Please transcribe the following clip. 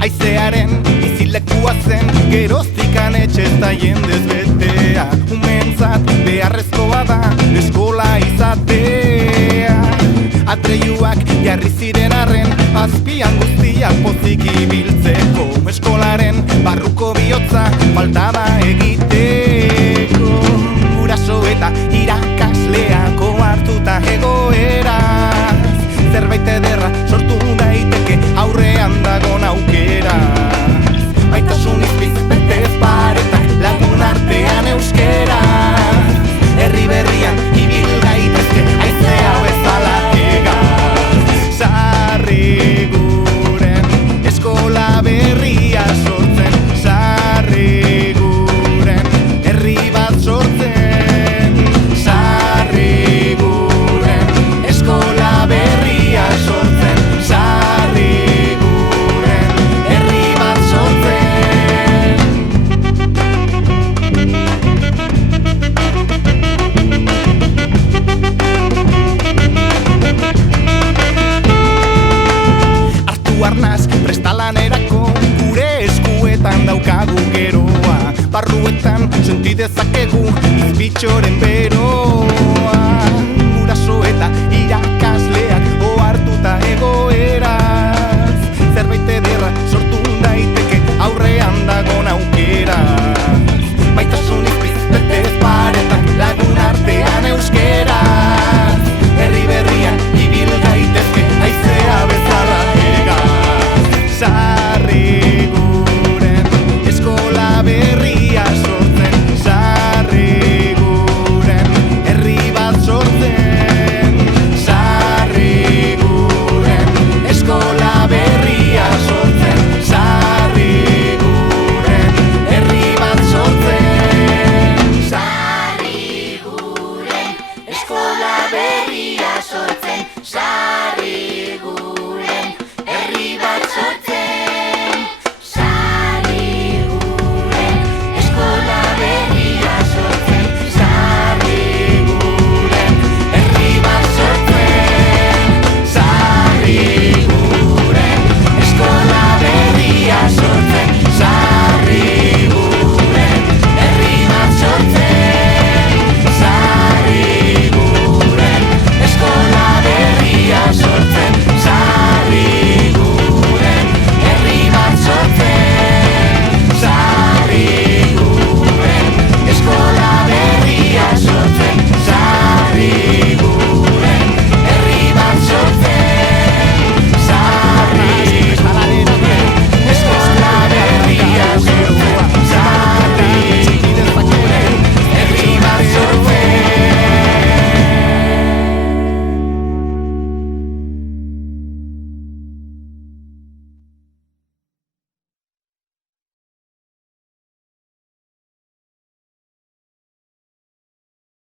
Aizearen bizilekua zen, geroztikan etxe eta jendez betea. Umentzat beharrezkoa da eskola izatea. Atreiuak jarri ziren arren, azpian guztiak pozik ibiltzeko. Eskolaren barruko bihotza falta da egiteko. Guraso eta irakasleak ohartuta egoeraz, zerbait ederra sortu daiteke aurrean dagon aukeraz. Maitasun izpiz betez paretak lagun artean euskeraz, herri berrian ibil gaitezke haizea bezala hegaz. Sarri guren eskola berria sortzen, sarri guren herri bat sortzen. Sarri guren eskola berria sortzen, sarri guren herri bat sortzen. Artu arnaz prestalanerako gure eskuetan daukagu geroa. Barruetan senti dezakegu izbitxoren beroa. Guraso eta irakasleak ohartuta egoeraz, zerbait ederra sortu daiteke aurrean dagon aukeraz. Maitasun izpiz betez paretak lagun artean euskeraz, herri berrian ibil gaitezke haizea bezala hegaz. Sarri guren eskola berria sortzen, sarri guren herri bat sortzen. Sarri guren eskola berria sortzen, sarri guren herri bat sortzen. Sarri guren eskola berria sortzen, sarri guren herri bat sortzen.